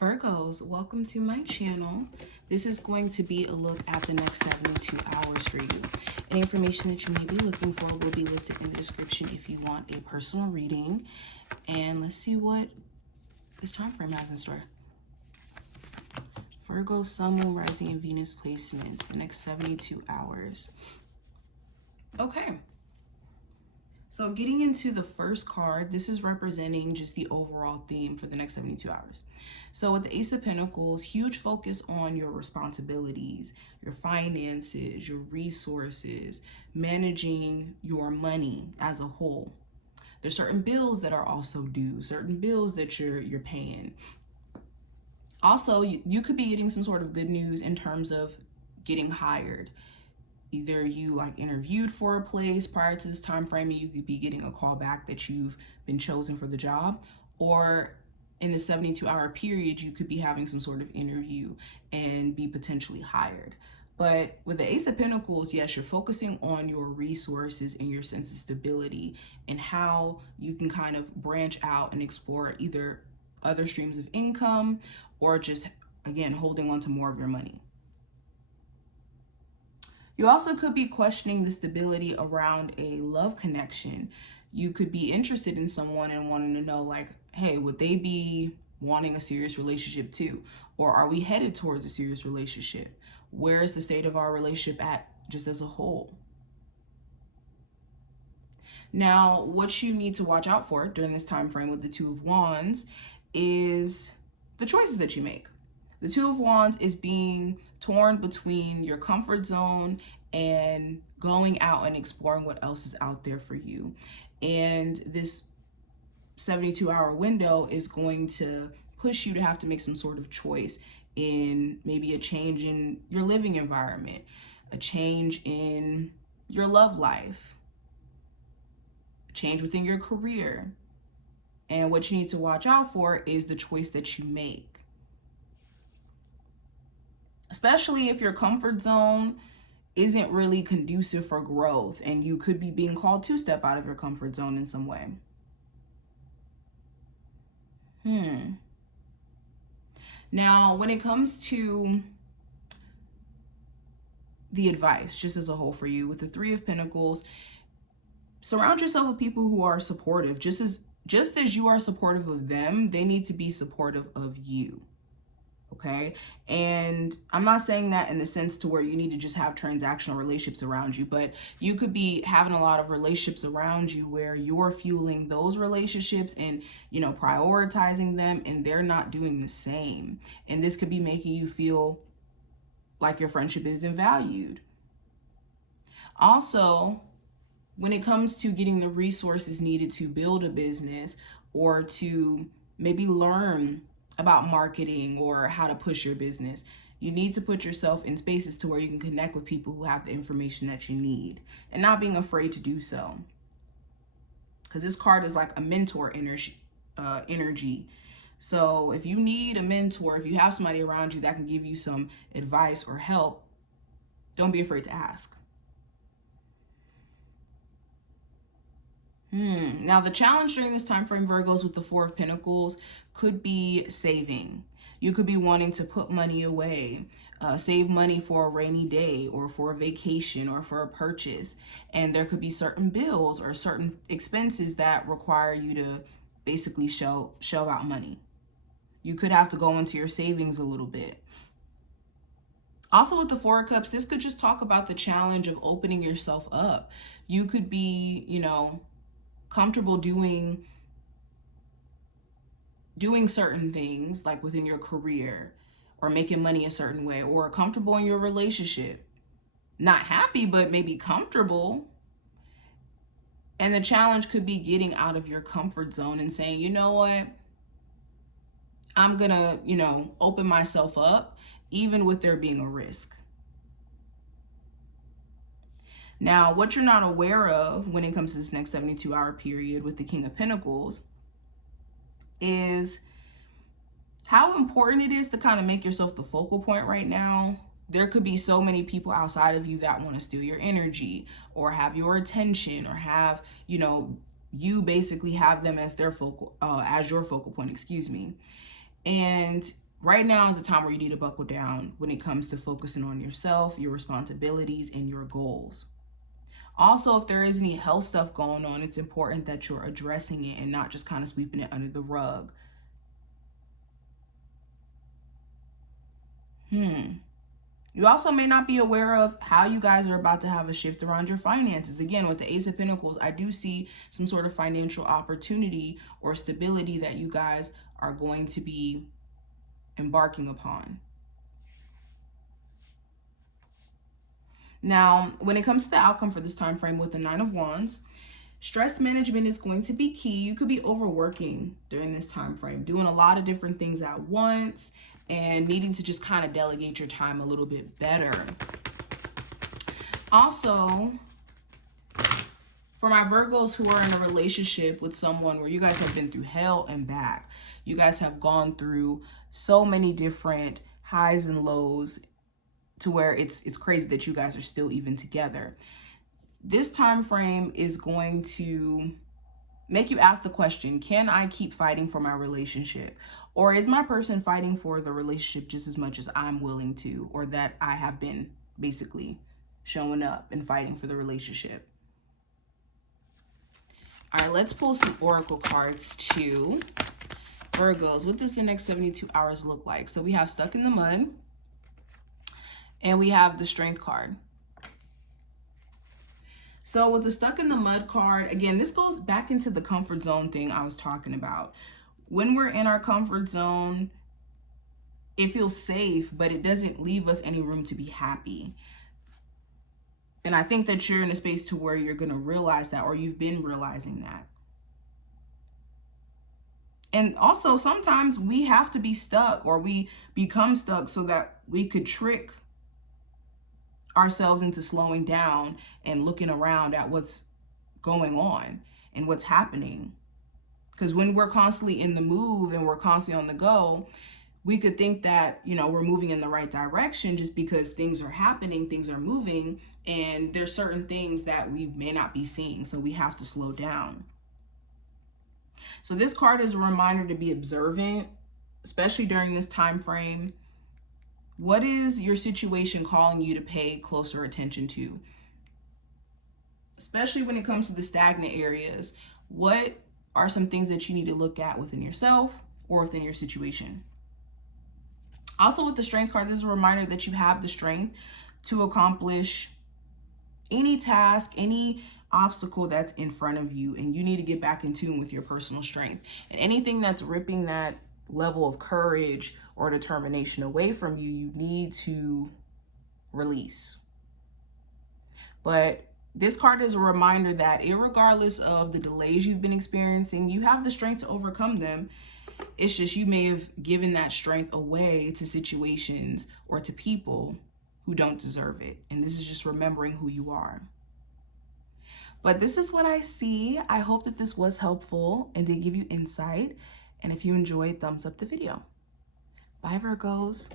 Virgos, welcome to my channel. This is going to be a look at the next 72 hours for you. Any information that you may be looking for will be listed in the description if you want a personal reading. And let's see what this time frame has in store. Virgo, Sun, Moon, Rising, and Venus placements, the next 72 hours. Okay. So getting into the first card, this is representing just the overall theme for the next 72 hours. So with the Ace of Pentacles, huge focus on your responsibilities, your finances, your resources, managing your money as a whole. There's certain bills that are also due, certain bills that you're paying. Also, you could be getting some sort of good news in terms of getting hired. Either you interviewed for a place prior to this time frame and you could be getting a call back that you've been chosen for the job, or in the 72-hour period you could be having some sort of interview and be potentially hired. But with the Ace of Pentacles, yes, you're focusing on your resources and your sense of stability and how you can kind of branch out and explore either other streams of income or just, again, holding on to more of your money. You also could be questioning the stability around a love connection. You could be interested in someone and wanting to know, like, hey, would they be wanting a serious relationship too? Or are we headed towards a serious relationship? Where is the state of our relationship at just as a whole? Now, what you need to watch out for during this time frame with the Two of Wands is the choices that you make. The Two of Wands is being torn between your comfort zone and going out and exploring what else is out there for you. And this 72-hour window is going to push you to have to make some sort of choice in maybe a change in your living environment, a change in your love life, a change within your career. And what you need to watch out for is the choice that you make. Especially if your comfort zone isn't really conducive for growth and you could be being called to step out of your comfort zone in some way. Now, when it comes to the advice, just as a whole for you, with the Three of Pentacles, surround yourself with people who are supportive. Just as you are supportive of them, they need to be supportive of you. Okay. And I'm not saying that in the sense to where you need to just have transactional relationships around you, but you could be having a lot of relationships around you where you're fueling those relationships and, prioritizing them, and they're not doing the same. And this could be making you feel like your friendship isn't valued. Also, when it comes to getting the resources needed to build a business or to maybe learn about marketing or how to push your business, you need to put yourself in spaces to where you can connect with people who have the information that you need and not being afraid to do so. Because this card is like a mentor energy. So if you need a mentor, if you have somebody around you that can give you some advice or help, don't be afraid to ask. Now, the challenge during this time frame, Virgos, with the Four of Pentacles could be saving. You could be wanting to put money away, save money for a rainy day or for a vacation or for a purchase. And there could be certain bills or certain expenses that require you to basically shell out money. You could have to go into your savings a little bit. Also, with the Four of Cups, this could just talk about the challenge of opening yourself up. You could be, comfortable doing certain things like within your career or making money a certain way, or comfortable in your relationship, not happy, but maybe comfortable. And the challenge could be getting out of your comfort zone and saying, you know what, I'm gonna, open myself up even with there being a risk. Now, what you're not aware of when it comes to this next 72-hour period with the King of Pentacles is how important it is to kind of make yourself the focal point right now. There could be so many people outside of you that want to steal your energy or have your attention or have, you basically have them as their your focal point, And right now is a time where you need to buckle down when it comes to focusing on yourself, your responsibilities, and your goals. Also, if there is any health stuff going on, it's important that you're addressing it and not just kind of sweeping it under the rug. You also may not be aware of how you guys are about to have a shift around your finances. Again, with the Ace of Pentacles, I do see some sort of financial opportunity or stability that you guys are going to be embarking upon. Now, when it comes to the outcome for this time frame with the Nine of Wands, stress management is going to be key. You could be overworking during this time frame, doing a lot of different things at once and needing to just kind of delegate your time a little bit better. Also, for my Virgos who are in a relationship with someone where you guys have been through hell and back, you guys have gone through so many different highs and lows to where it's crazy that you guys are still even together. This time frame is going to make you ask the question, can I keep fighting for my relationship? Or is my person fighting for the relationship just as much as I'm willing to, or that I have been basically showing up and fighting for the relationship? All right, let's pull some oracle cards too. Virgos, what does the next 72 hours look like? So we have stuck in the mud and we have the strength card. So with the stuck in the mud card, again, this goes back into the comfort zone thing I was talking about. When we're in our comfort zone, it feels safe, but it doesn't leave us any room to be happy. And I think that you're in a space to where you're going to realize that, or you've been realizing that. And also sometimes we have to be stuck, or we become stuck so that we could trick ourselves into slowing down and looking around at what's going on and what's happening. Because when we're constantly in the move and we're constantly on the go, we could think that, you know, we're moving in the right direction just because things are happening, things are moving, and there's certain things that we may not be seeing. So we have to slow down. So this card is a reminder to be observant, especially during this time frame. What is your situation calling you to pay closer attention to? Especially when it comes to the stagnant areas, what are some things that you need to look at within yourself or within your situation? Also with the strength card, this is a reminder that you have the strength to accomplish any task, any obstacle that's in front of you, and you need to get back in tune with your personal strength. And anything that's ripping that level of courage or determination away from you, you need to release. But this card is a reminder that irregardless of the delays you've been experiencing, you have the strength to overcome them. It's just you may have given that strength away to situations or to people who don't deserve it. And this is just remembering who you are. But this is what I see. I hope that this was helpful and did give you insight. And if you enjoyed, thumbs up the video. Bye, Virgos.